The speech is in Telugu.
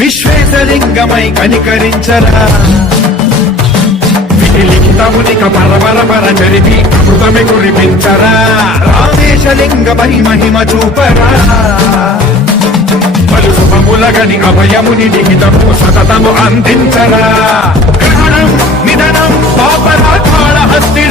విశ్వేశలింగమై కనికరించరా లిఖితమునిక పరపర జరిపి అమృతమి కురిపించరా రామేశలింగమై మహిమ చూపరా పలు శుభములగని అభయముని లిఖితము సతతము అందించరా గ్రహణం నిధనం పాపరాకాళహస్తి